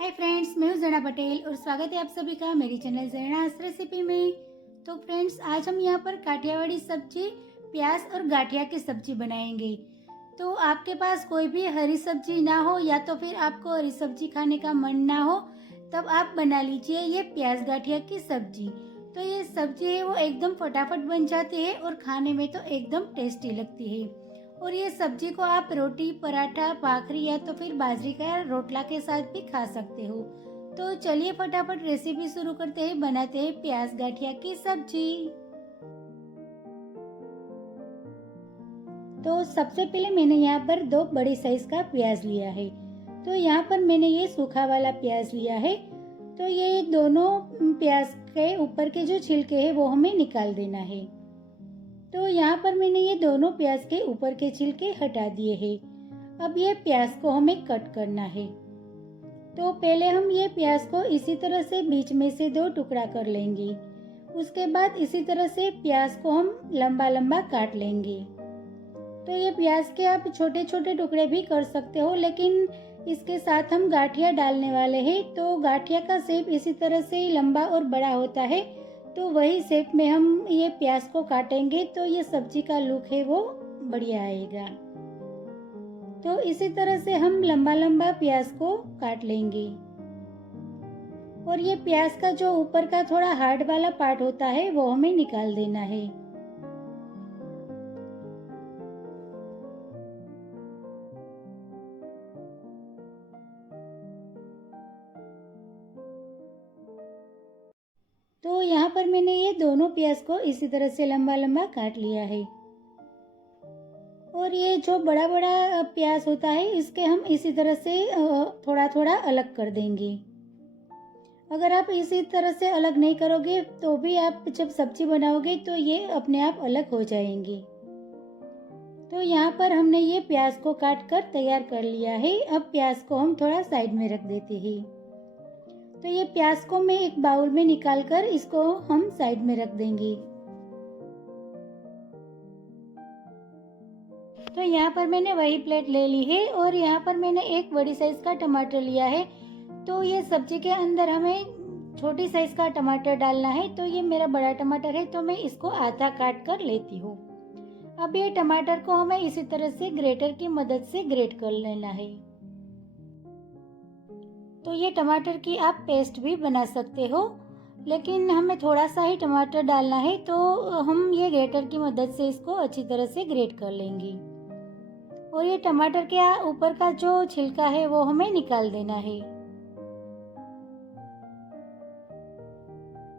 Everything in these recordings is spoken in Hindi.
हाय फ्रेंड्स, मैं हूँ ज़ैना पटेल और स्वागत है आप सभी का मेरी चैनल ज़ैनास रेसिपी में। तो फ्रेंड्स, आज हम यहाँ पर काठियावाड़ी सब्जी प्याज और गाठिया की सब्जी बनाएंगे। तो आपके पास कोई भी हरी सब्जी ना हो या तो फिर आपको हरी सब्जी खाने का मन ना हो, तब आप बना लीजिए ये प्याज गाठिया की सब्जी। तो ये सब्जी है वो एकदम फटाफट बन जाती है और खाने में तो एकदम टेस्टी लगती है। और ये सब्जी को आप रोटी, पराठा, भाखरी या तो फिर बाजरी का रोटला के साथ भी खा सकते हो। तो चलिए फटाफट रेसिपी शुरू करते हैं, बनाते हैं प्याज गाठिया की सब्जी। तो सबसे पहले मैंने यहाँ पर 2 बड़े साइज का प्याज लिया है। तो यहाँ पर मैंने ये सूखा वाला प्याज लिया है। तो ये दोनों प्याज के ऊपर के जो छिलके हैं वो हमें निकाल देना है। तो यहाँ पर मैंने ये दोनों प्याज के ऊपर के छिलके हटा दिए हैं। अब ये प्याज को हमें कट करना है। तो पहले हम ये प्याज को इसी तरह से बीच में से 2 टुकड़ा कर लेंगे। उसके बाद इसी तरह से प्याज को हम लंबा लंबा काट लेंगे। तो ये प्याज के आप छोटे छोटे टुकड़े भी कर सकते हो, लेकिन इसके साथ हम गाठिया डालने वाले हैं तो गाठिया का शेप इसी तरह से ही लंबा और बड़ा होता है। तो वही शेप में हम ये प्याज को काटेंगे तो ये सब्जी का लुक है वो बढ़िया आएगा। तो इसी तरह से हम लंबा लंबा प्याज को काट लेंगे। और ये प्याज का जो ऊपर का थोड़ा हार्ड वाला पार्ट होता है वो हमें निकाल देना है। तो यहाँ पर मैंने ये दोनों प्याज को इसी तरह से लंबा लंबा काट लिया है। और ये जो बड़ा बड़ा प्याज होता है इसके हम इसी तरह से थोड़ा थोड़ा अलग कर देंगे। अगर आप इसी तरह से अलग नहीं करोगे तो भी आप जब सब्जी बनाओगे तो ये अपने आप अलग हो जाएंगे। तो यहाँ पर हमने ये प्याज को काट कर तैयार कर लिया है। अब प्याज को हम थोड़ा साइड में रख देते हैं। तो ये प्याज को मैं एक बाउल में निकाल कर इसको हम साइड में रख देंगे। तो यहाँ पर मैंने वही प्लेट ले ली है और यहाँ पर मैंने एक बड़ी साइज का टमाटर लिया है। तो ये सब्जी के अंदर हमें छोटी साइज का टमाटर डालना है। तो ये मेरा बड़ा टमाटर है तो मैं इसको आधा काट कर लेती हूँ। अब ये टमाटर को हमें इसी तरह से ग्रेटर की मदद से ग्रेट कर लेना है। तो ये टमाटर की आप पेस्ट भी बना सकते हो, लेकिन हमें थोड़ा सा ही टमाटर डालना है तो हम ये ग्रेटर की मदद से इसको अच्छी तरह से ग्रेट कर लेंगे। और ये टमाटर के ऊपर का जो छिलका है वो हमें निकाल देना है।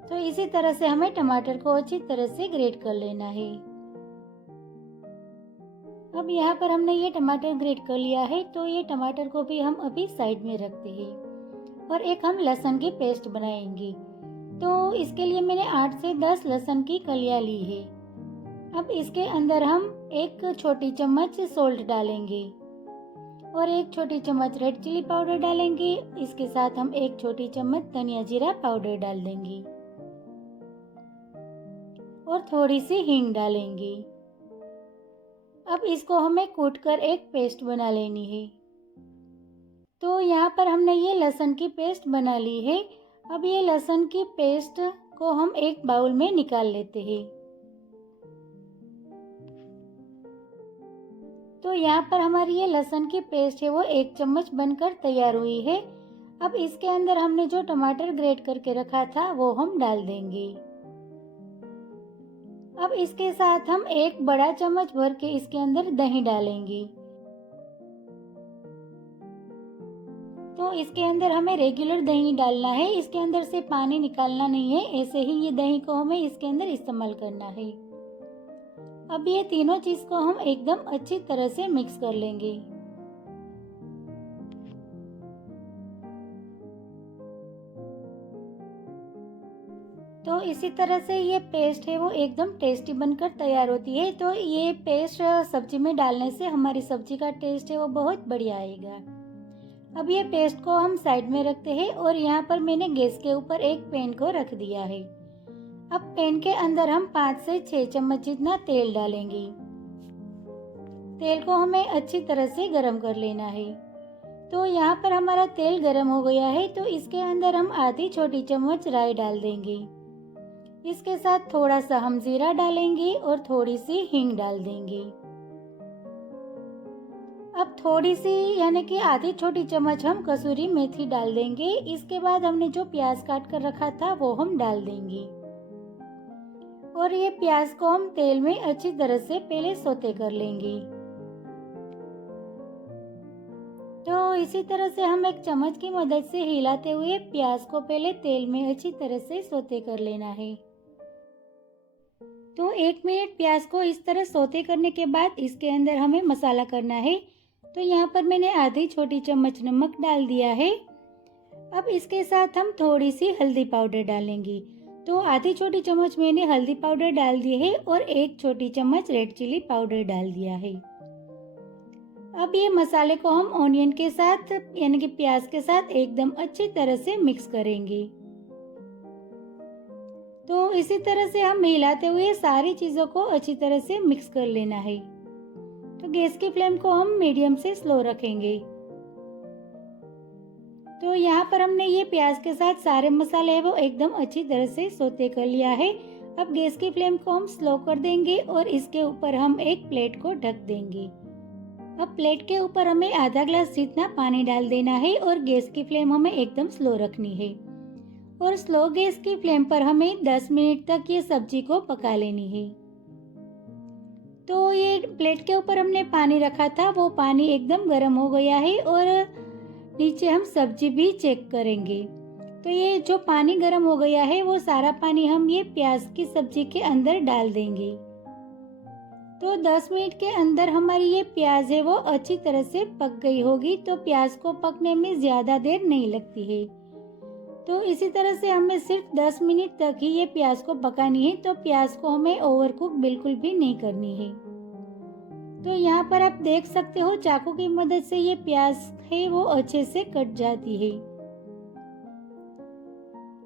तो इसी तरह से हमें टमाटर को अच्छी तरह से ग्रेट कर लेना है। अब यहाँ पर हमने ये टमाटर ग्रेट कर लिया है तो ये टमाटर को भी हम अभी साइड में रखते हैं। और एक हम लहसुन की पेस्ट बनाएंगे। तो इसके लिए मैंने 8 से 10 लहसुन की कलियां ली है। अब इसके अंदर हम 1 छोटी चम्मच सोल्ट डालेंगे और 1 छोटी चम्मच रेड चिली पाउडर डालेंगे। इसके साथ हम 1 छोटी चम्मच धनिया जीरा पाउडर डाल देंगे और थोड़ी सी हींग डालेंगे। अब इसको हमें कूटकर एक पेस्ट बना लेनी है। तो यहाँ पर हमने ये लहसुन की पेस्ट बना ली है। अब ये लहसुन की पेस्ट को हम एक बाउल में निकाल लेते हैं। तो यहाँ पर हमारी ये लहसुन की पेस्ट है वो 1 चम्मच बनकर तैयार हुई है। अब इसके अंदर हमने जो टमाटर ग्रेट करके रखा था वो हम डाल देंगे। अब इसके साथ हम 1 बड़ा चम्मच भर के इसके अंदर दही डालेंगे। तो इसके अंदर हमें रेगुलर दही डालना है, इसके अंदर से पानी निकालना नहीं है। ऐसे ही ये दही को हमें इसके अंदर इस्तेमाल करना है। अब ये तीनों चीज को हम एकदम अच्छी तरह से मिक्स कर लेंगे। तो इसी तरह से ये पेस्ट है वो एकदम टेस्टी बनकर तैयार होती है। तो ये पेस्ट सब्जी में डालने से हमारी सब्जी का टेस्ट है वो बहुत बढ़िया आएगा। अब ये पेस्ट को हम साइड में रखते हैं और यहाँ पर मैंने गैस के ऊपर एक पैन को रख दिया है। अब पैन के अंदर हम 5 से 6 चम्मच जितना तेल डालेंगे। तेल को हमें अच्छी तरह से गरम कर लेना है। तो यहाँ पर हमारा तेल गरम हो गया है, तो इसके अंदर हम आधी छोटी चम्मच राई डाल देंगे। इसके साथ थोड़ा सा हम जीरा डालेंगे और थोड़ी सी हींग डाल देंगे। अब थोड़ी सी यानी कि आधी छोटी चम्मच हम कसूरी मेथी डाल देंगे। इसके बाद हमने जो प्याज काट कर रखा था वो हम डाल देंगे और ये प्याज को हम तेल में अच्छी तरह से पहले सौते कर लेंगे। तो इसी तरह से हम एक चम्मच की मदद से हिलाते हुए प्याज को पहले तेल में अच्छी तरह से सौते कर लेना है। तो 1 मिनट प्याज को इस तरह सौते करने के बाद इसके अंदर हमें मसाला करना है। तो यहाँ पर मैंने आधी छोटी चम्मच नमक डाल दिया है। अब इसके साथ हम थोड़ी सी हल्दी पाउडर डालेंगे। तो आधी छोटी चम्मच मैंने हल्दी पाउडर डाल दी है और 1 छोटी चम्मच रेड चिली पाउडर डाल दिया है। अब ये मसाले को हम ऑनियन के साथ यानी कि प्याज के साथ एकदम अच्छी तरह से मिक्स करेंगे। तो इसी तरह से हम मिलाते हुए सारी चीज़ों को अच्छी तरह से मिक्स कर लेना है। तो गैस की फ्लेम को हम मीडियम से स्लो रखेंगे। तो यहाँ पर हमने ये प्याज के साथ सारे मसाले हैं वो एकदम अच्छी तरह से सौते कर लिया है। अब गैस की फ्लेम को हम स्लो कर देंगे और इसके ऊपर हम एक प्लेट को ढक देंगे। अब प्लेट के ऊपर हमें आधा ग्लास जितना पानी डाल देना है और गैस की फ्लेम हमें एकदम स्लो रखनी है और स्लो गैस की फ्लेम पर हमें 10 मिनट तक ये सब्जी को पका लेनी है। तो ये प्लेट के ऊपर हमने पानी रखा था वो पानी एकदम गर्म हो गया है और नीचे हम सब्जी भी चेक करेंगे। तो ये जो पानी गर्म हो गया है वो सारा पानी हम ये प्याज की सब्जी के अंदर डाल देंगे। तो 10 मिनट के अंदर हमारी ये प्याज है वो अच्छी तरह से पक गई होगी। तो प्याज को पकने में ज़्यादा देर नहीं लगती है। तो इसी तरह से हमें सिर्फ 10 मिनट तक ही ये प्याज को पकानी है। तो प्याज को हमें ओवरकुक बिल्कुल भी नहीं करनी है। तो यहाँ पर आप देख सकते हो चाकू की मदद से ये प्याज है वो अच्छे से कट जाती है।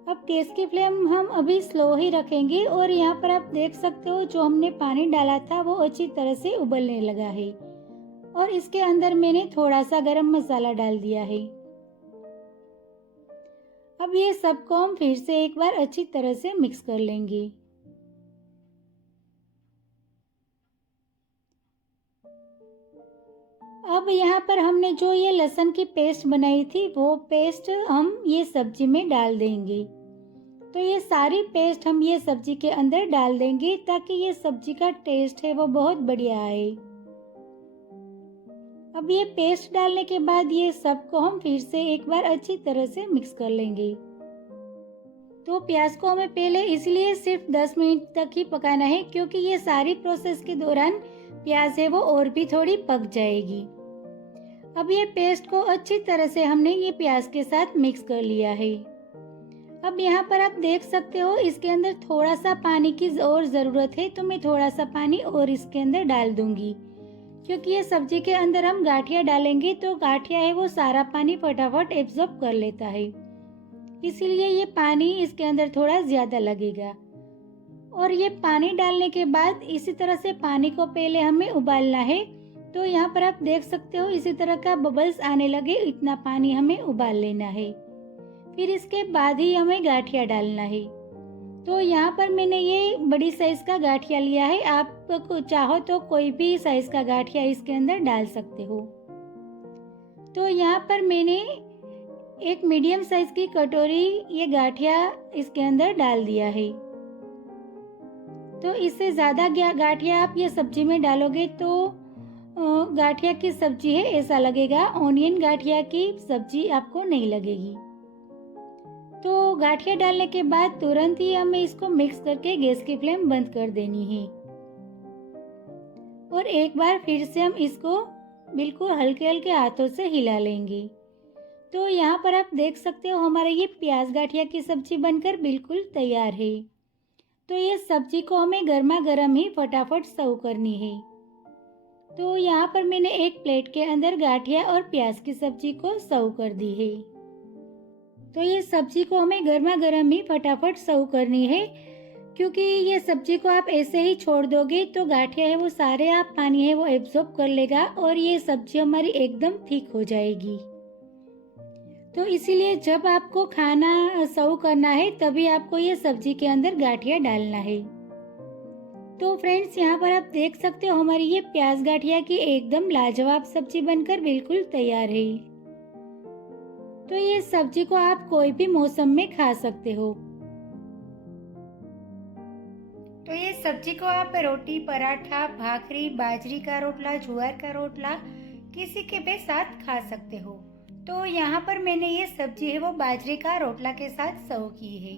अब गैस की फ्लेम हम अभी स्लो ही रखेंगे और यहाँ पर आप देख सकते हो जो हमने पानी डाला था वो अच्छी तरह से उबलने लगा है और इसके अंदर मैंने थोड़ा सा गरम मसाला डाल दिया है। अब ये सबको हम फिर से एक बार अच्छी तरह से मिक्स कर लेंगे। अब यहाँ पर हमने जो ये लहसुन की पेस्ट बनाई थी वो पेस्ट हम ये सब्जी में डाल देंगे। तो ये सारी पेस्ट हम ये सब्जी के अंदर डाल देंगे ताकि ये सब्जी का टेस्ट है वो बहुत बढ़िया आए। अब ये पेस्ट डालने के बाद ये सबको हम फिर से एक बार अच्छी तरह से मिक्स कर लेंगे। तो प्याज को हमें पहले इसलिए सिर्फ 10 मिनट तक ही पकाना है क्योंकि ये सारी प्रोसेस के दौरान प्याज है वो और भी थोड़ी पक जाएगी। अब ये पेस्ट को अच्छी तरह से हमने ये प्याज के साथ मिक्स कर लिया है। अब यहाँ पर आप देख सकते हो इसके अंदर थोड़ा सा पानी की और ज़रूरत है। तो मैं थोड़ा सा पानी और इसके अंदर डाल दूंगी क्योंकि ये सब्जी के अंदर हम गाठिया डालेंगे तो गाठिया है वो सारा पानी फटाफट एब्जॉर्ब कर लेता है, इसीलिए ये पानी इसके अंदर थोड़ा ज़्यादा लगेगा। और ये पानी डालने के बाद इसी तरह से पानी को पहले हमें उबालना है। तो यहाँ पर आप देख सकते हो इसी तरह का बबल्स आने लगे इतना पानी हमें उबाल लेना है। फिर इसके बाद ही हमें गाठिया डालना है। तो यहाँ पर मैंने ये बड़ी साइज का गाठिया लिया है। आप चाहो तो कोई भी साइज का गाठिया इसके अंदर डाल सकते हो। तो यहाँ पर मैंने एक मीडियम साइज की कटोरी ये गाठिया इसके अंदर डाल दिया है। तो इससे ज़्यादा गाठिया आप ये सब्जी में डालोगे तो गाठिया की सब्जी है ऐसा लगेगा, ऑनियन गाठिया की सब्जी आपको नहीं लगेगी। तो गाठिया डालने के बाद तुरंत ही हमें इसको मिक्स करके गैस की फ्लेम बंद कर देनी है और एक बार फिर से हम इसको बिल्कुल हल्के हल्के हाथों से हिला लेंगे। तो यहाँ पर आप देख सकते हो हमारा ये प्याज गाठिया की सब्जी बनकर बिल्कुल तैयार है। तो ये सब्जी को हमें गर्मा गर्म ही फटाफट सर्व करनी है। तो यहाँ पर मैंने एक प्लेट के अंदर गाठिया और प्याज की सब्जी को सर्व कर दी है। तो ये सब्जी को हमें गर्मा गर्म ही फटाफट सर्व करनी है क्योंकि ये सब्जी को आप ऐसे ही छोड़ दोगे तो गाठिया है वो सारे आप पानी है वो एब्जॉर्ब कर लेगा और ये सब्जी हमारी एकदम थिक हो जाएगी। तो इसीलिए जब आपको खाना सर्व करना है तभी आपको ये सब्जी के अंदर गाठिया डालना है। तो फ्रेंड्स, यहाँ पर आप देख सकते हो हमारी ये प्याज गाठिया की एकदम लाजवाब सब्जी बनकर बिल्कुल तैयार है। तो ये सब्जी को आप कोई भी मौसम में खा सकते हो। तो ये सब्जी को आप रोटी, पराठा, भाकरी, बाजरी का रोटला, ज्वार का रोटला किसी के भी साथ खा सकते हो। तो यहाँ पर मैंने ये सब्जी है वो बाजरे का रोटला के साथ सर्व की है।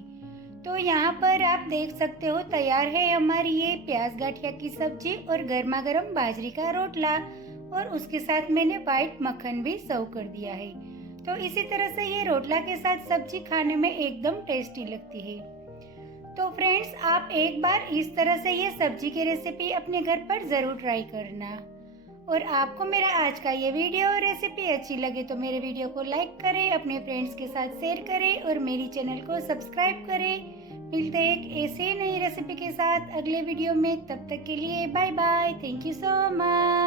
तो यहाँ पर आप देख सकते हो तैयार है हमारी ये प्याज गाठिया की सब्जी और गर्मा गर्म बाजरी का रोटला, और उसके साथ मैंने व्हाइट मक्खन भी सर्व कर दिया है। तो इसी तरह से ये रोटला के साथ सब्जी खाने में एकदम टेस्टी लगती है। तो फ्रेंड्स, आप एक बार इस तरह से ये सब्जी की रेसिपी अपने घर पर ज़रूर ट्राई करना। और आपको मेरा आज का ये वीडियो और रेसिपी अच्छी लगे तो मेरे वीडियो को लाइक करें, अपने फ्रेंड्स के साथ शेयर करें और मेरी चैनल को सब्सक्राइब करें। मिलते हैं एक ऐसे नई रेसिपी के साथ अगले वीडियो में। तब तक के लिए bye bye. Thank you so much.